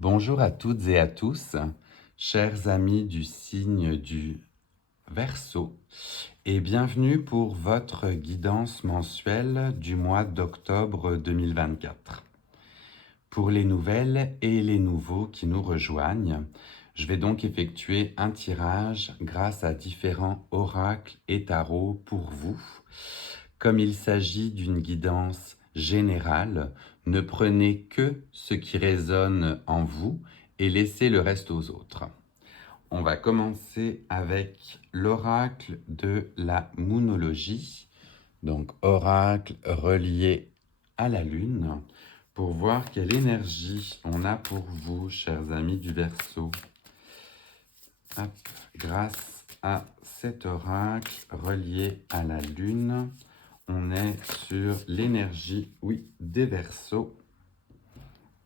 Bonjour à toutes et à tous, chers amis du signe du Verseau, et bienvenue pour votre guidance mensuelle du mois d'octobre 2024. Pour les nouvelles et les nouveaux qui nous rejoignent, je vais donc effectuer un tirage grâce à différents oracles et tarots pour vous. Comme il s'agit d'une guidance générale, ne prenez que ce qui résonne en vous et laissez le reste aux autres. On va commencer avec l'oracle de la moonologie, donc oracle relié à la lune, pour voir quelle énergie on a pour vous, chers amis du Verseau. Hop, grâce à cet oracle relié à la lune, on est sur l'énergie, oui, des Verseaux.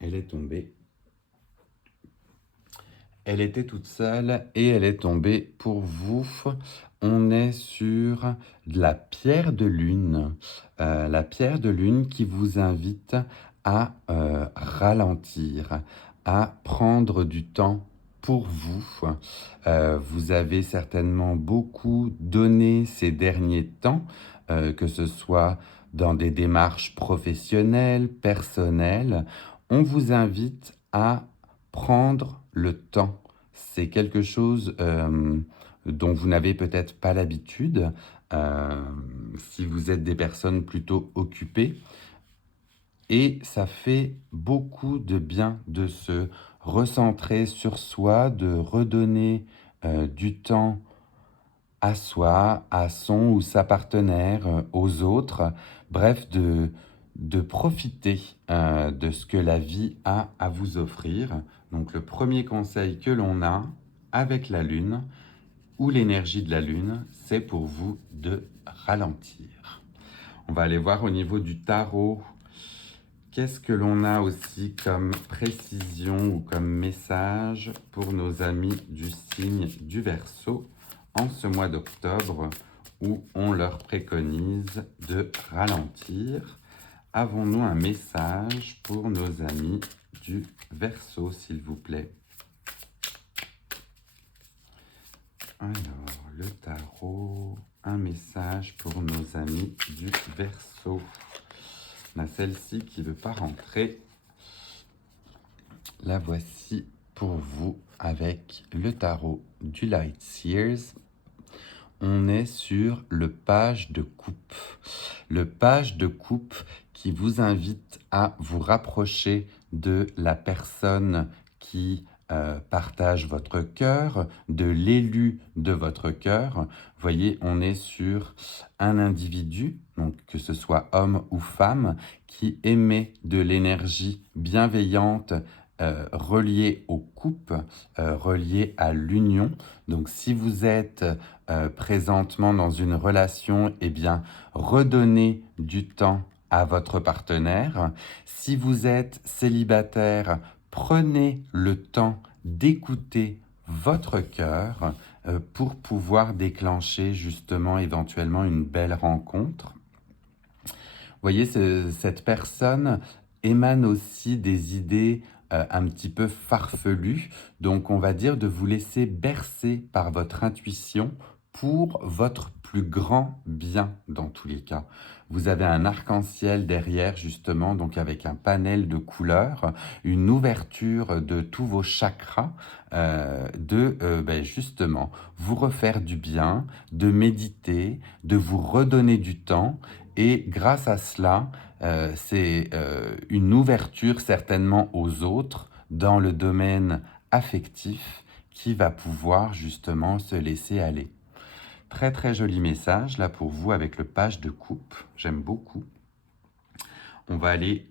Elle est tombée. Elle était toute seule et elle est tombée pour vous. On est sur la pierre de lune. La pierre de lune qui vous invite à ralentir, à prendre du temps pour vous. Vous avez certainement beaucoup donné ces derniers temps, que ce soit dans des démarches professionnelles, personnelles. On vous invite à prendre le temps. C'est quelque chose dont vous n'avez peut-être pas l'habitude. Si vous êtes des personnes plutôt occupées, et ça fait beaucoup de bien de se recentrer sur soi, de redonner du temps à soi, à son ou sa partenaire, aux autres, bref, de profiter de ce que la vie a à vous offrir. Donc le premier conseil que l'on a avec la Lune, ou l'énergie de la Lune, c'est pour vous de ralentir. On va aller voir au niveau du tarot. Qu'est-ce que l'on a aussi comme précision ou comme message pour nos amis du signe du Verseau en ce mois d'octobre où on leur préconise de ralentir? Avons-nous un message pour nos amis du Verseau, s'il vous plaît? Alors, le tarot, un message pour nos amis du Verseau. On a celle-ci qui ne veut pas rentrer. La voici pour vous avec le tarot du Light Seers. On est sur le page de coupe. Le page de coupe qui vous invite à vous rapprocher de la personne qui partage votre cœur, de l'élu de votre cœur. Voyez, on est sur un individu, donc que ce soit homme ou femme, qui émet de l'énergie bienveillante reliée aux coupes, reliée à l'union. Donc si vous êtes présentement dans une relation, eh bien, redonnez du temps à votre partenaire. Si vous êtes célibataire, prenez le temps d'écouter votre cœur pour pouvoir déclencher justement éventuellement une belle rencontre. Vous voyez, cette personne émane aussi des idées un petit peu farfelues. Donc, on va dire de vous laisser bercer par votre intuition pour votre plus grand bien dans tous les cas. Vous avez un arc-en-ciel derrière justement, donc avec un panel de couleurs, une ouverture de tous vos chakras, justement vous refaire du bien, de méditer, de vous redonner du temps. Et grâce à cela, c'est une ouverture certainement aux autres dans le domaine affectif qui va pouvoir justement se laisser aller. Très très joli message là pour vous avec le page de coupe, j'aime beaucoup. On va aller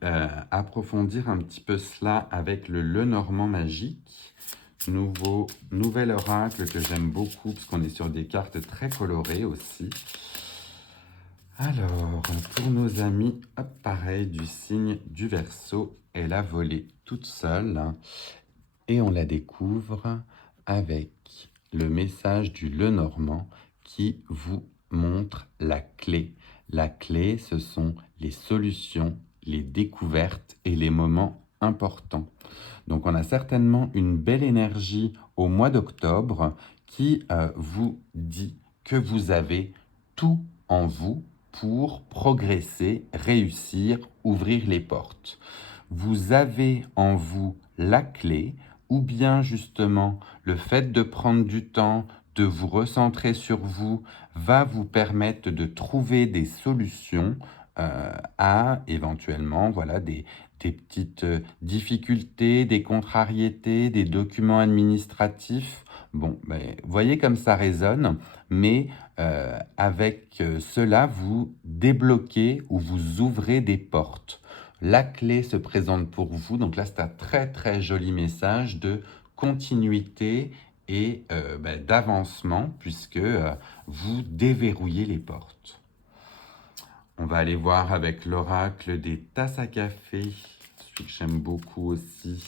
approfondir un petit peu cela avec le Lenormand magique. Nouvel oracle que j'aime beaucoup parce qu'on est sur des cartes très colorées aussi. Alors, pour nos amis, hop, pareil, du signe du Verseau, elle a volé toute seule et on la découvre avec le message du Lenormand qui vous montre la clé. La clé, ce sont les solutions, les découvertes et les moments important. Donc on a certainement une belle énergie au mois d'octobre qui vous dit que vous avez tout en vous pour progresser, réussir, ouvrir les portes. Vous avez en vous la clé, ou bien justement le fait de prendre du temps, de vous recentrer sur vous, va vous permettre de trouver des solutions à éventuellement voilà, des petites difficultés, des contrariétés, des documents administratifs. Bon, ben, voyez comme ça résonne, mais avec cela, vous débloquez ou vous ouvrez des portes. La clé se présente pour vous. Donc là, c'est un très très joli message de continuité et ben, d'avancement puisque vous déverrouillez les portes. On va aller voir avec l'oracle des tasses à café, celui que j'aime beaucoup aussi.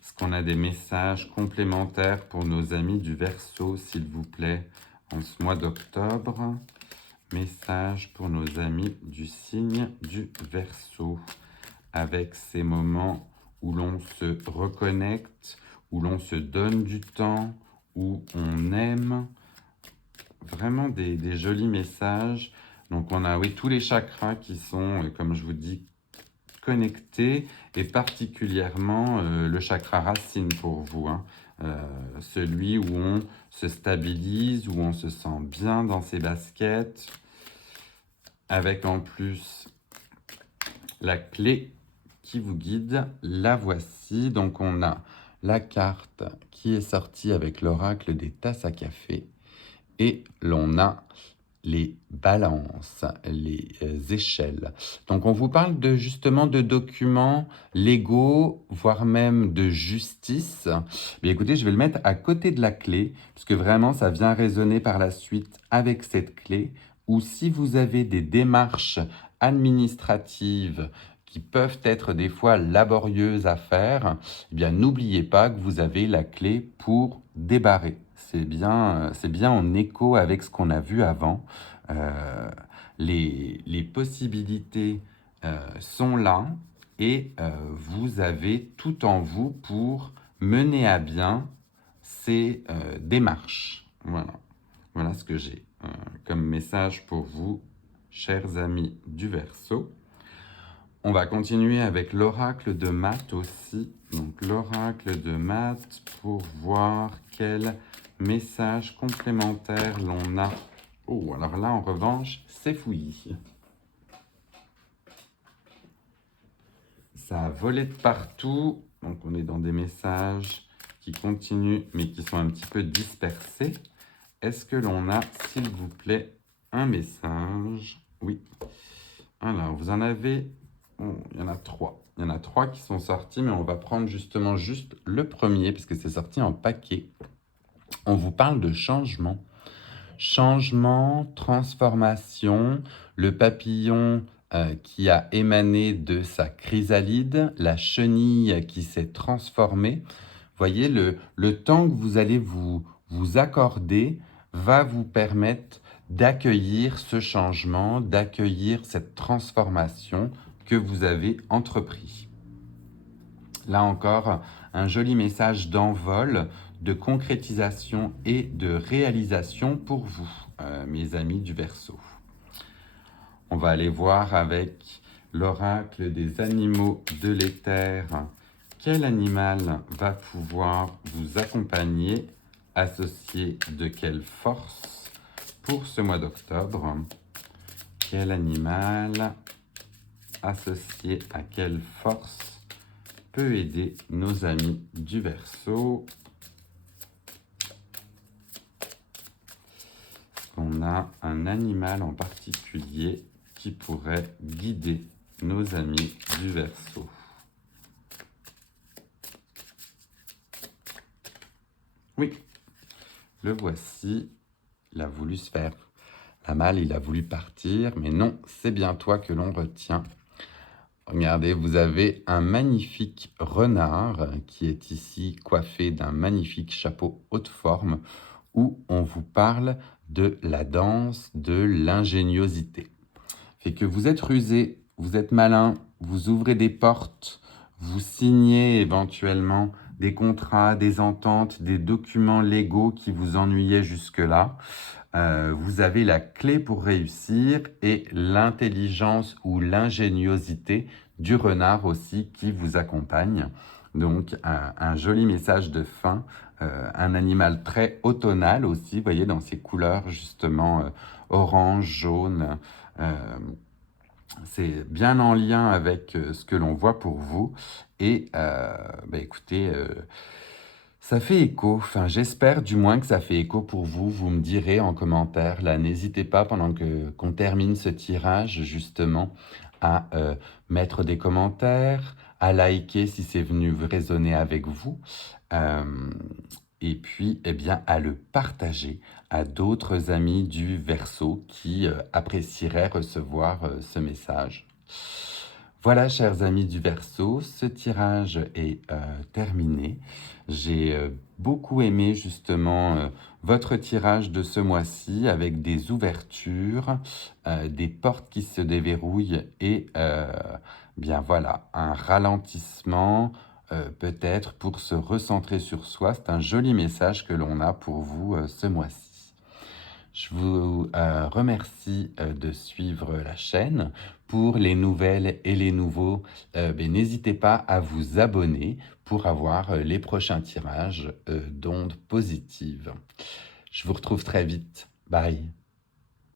Est-ce qu'on a des messages complémentaires pour nos amis du Verseau, s'il vous plaît, en ce mois d'octobre? Message pour nos amis du signe du Verseau, avec ces moments où l'on se reconnecte, où l'on se donne du temps, où on aime. Vraiment des jolis messages. Donc on a oui, tous les chakras qui sont, comme je vous dis, connectés, et particulièrement le chakra racine pour vous, hein. Celui où on se stabilise, où on se sent bien dans ses baskets, avec en plus la clé qui vous guide. La voici. Donc on a la carte qui est sortie avec l'oracle des tasses à café, et l'on a les balances, les échelles. Donc on vous parle justement de documents légaux, voire même de justice. Mais écoutez, je vais le mettre à côté de la clé, puisque vraiment ça vient résonner par la suite avec cette clé, ou si vous avez des démarches administratives qui peuvent être des fois laborieuses à faire, eh bien n'oubliez pas que vous avez la clé pour débarrer. C'est bien en écho avec ce qu'on a vu avant. Les possibilités sont là, et vous avez tout en vous pour mener à bien ces démarches. Voilà. Voilà ce que j'ai comme message pour vous, chers amis du Verseau. On va continuer avec l'oracle de Math aussi. Donc l'oracle de Math pour voir quel message complémentaire l'on a. Oh, alors là, en revanche, c'est fouillis. Ça a volé de partout. Donc on est dans des messages qui continuent, mais qui sont un petit peu dispersés. Est-ce que l'on a, s'il vous plaît, un message? Oui. Alors, vous en avez... Oh, il y en a 3. Il y en a 3 qui sont sortis, mais on va prendre justement juste le premier, parce que c'est sorti en paquet. On vous parle de changement. Changement, transformation, le papillon qui a émané de sa chrysalide, la chenille qui s'est transformée. Voyez, le temps que vous allez vous accorder va vous permettre d'accueillir ce changement, d'accueillir cette transformation que vous avez entrepris. Là encore, un joli message d'envol, de concrétisation et de réalisation pour vous, mes amis du Verseau. On va aller voir avec l'oracle des animaux de l'éther. Quel animal va pouvoir vous accompagner, associé de quelle force pour ce mois d'octobre? Quel animal, associé à quelle force, peut aider nos amis du Verseau? On a un animal en particulier qui pourrait guider nos amis du Verseau. Oui, le voici. Il a voulu se faire la malle, il a voulu partir, mais non, c'est bien toi que l'on retient. Regardez, vous avez un magnifique renard qui est ici coiffé d'un magnifique chapeau haute forme, où on vous parle de la danse de l'ingéniosité. Fait que vous êtes rusé, vous êtes malin, vous ouvrez des portes, vous signez éventuellement des contrats, des ententes, des documents légaux qui vous ennuyaient jusque-là. Vous avez la clé pour réussir et l'intelligence ou l'ingéniosité du renard aussi qui vous accompagne. Donc un joli message de fin, un animal très automnal aussi, vous voyez, dans ses couleurs justement orange, jaune. euh, c'est bien en lien avec ce que l'on voit pour vous. Et bah, écoutez, ça fait écho. Enfin, j'espère du moins que ça fait écho pour vous. Vous me direz en commentaire. Là, n'hésitez pas pendant que qu'on termine ce tirage justement à mettre des commentaires, à liker si c'est venu résonner avec vous. Euh, et puis, eh bien, à le partager à d'autres amis du Verseau qui apprécieraient recevoir ce message. Voilà, chers amis du Verseau, ce tirage est terminé. J'ai beaucoup aimé justement votre tirage de ce mois-ci avec des ouvertures, des portes qui se déverrouillent et bien voilà, un ralentissement peut-être pour se recentrer sur soi. C'est un joli message que l'on a pour vous ce mois-ci. Je vous remercie de suivre la chaîne. Pour les nouvelles et les nouveaux, n'hésitez pas à vous abonner pour avoir les prochains tirages d'ondes positives. Je vous retrouve très vite. Bye.